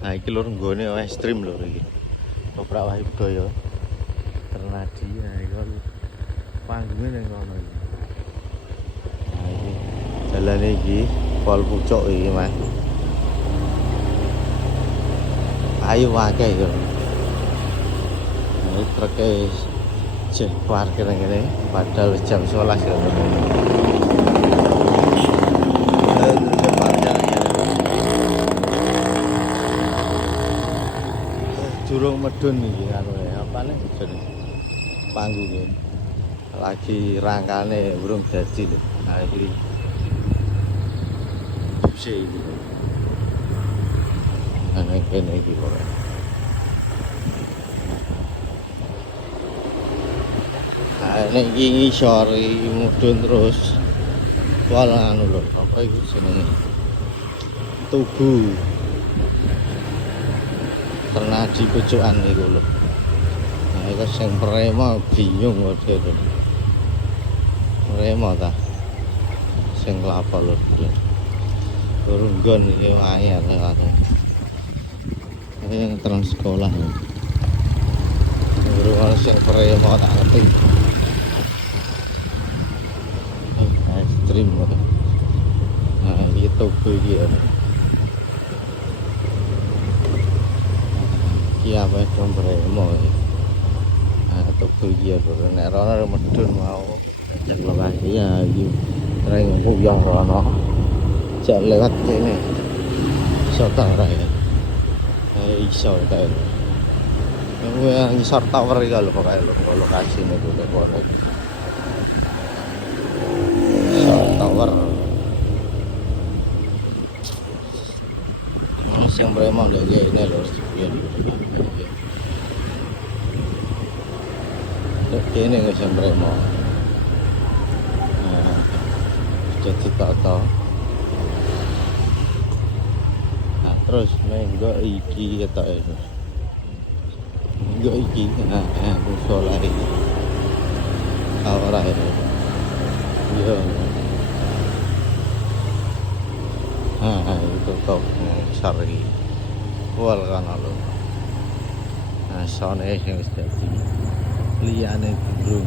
Nah, iki lur nggone ekstrim lur iki. Toprak Wahyu Budaya. Ternadi ya iku panggungnya ning kono iki. Nah, iki jalan iki pol pucuk iki, Mas. Ayo wae yo. Nah, truk cek parkir ngene padahal jam 11 ya. Durung medun iki karo apane jeneng panggunge. Lagi rangkane urung dadi lho. Nah iki buse iki. Ana kene iki kok. Nah nek iki ngisor mudhun terus wal anu lho apa iki jenenge Tugu Ternadi pojokan iku lho. Nah iku sing prema bingung kok lho. Prema ta. Sing lapo lho. Turunggon iki wayar kate. Ini trans sekolah lho. Baru sing prema tak ngerti. Ekstrim kok. Nah iki Tugu iki ya. Iya apa Bremo nah Tugu iki ya nek rono medun mau cek lokasi ya iki reng uyah rono cek lewat kene iso ta ora ya iso ta ngisor tower iki lho pokoke lokasi niku lho kono iso tower yang Bremo lho ini lho ini nggak sih Bremo nah jadi toto nah terus menggo iki ketok itu menggo iki nah musola iki ora itu yo itu top sari wal kan lho nah sone sing wis dadi liyane durung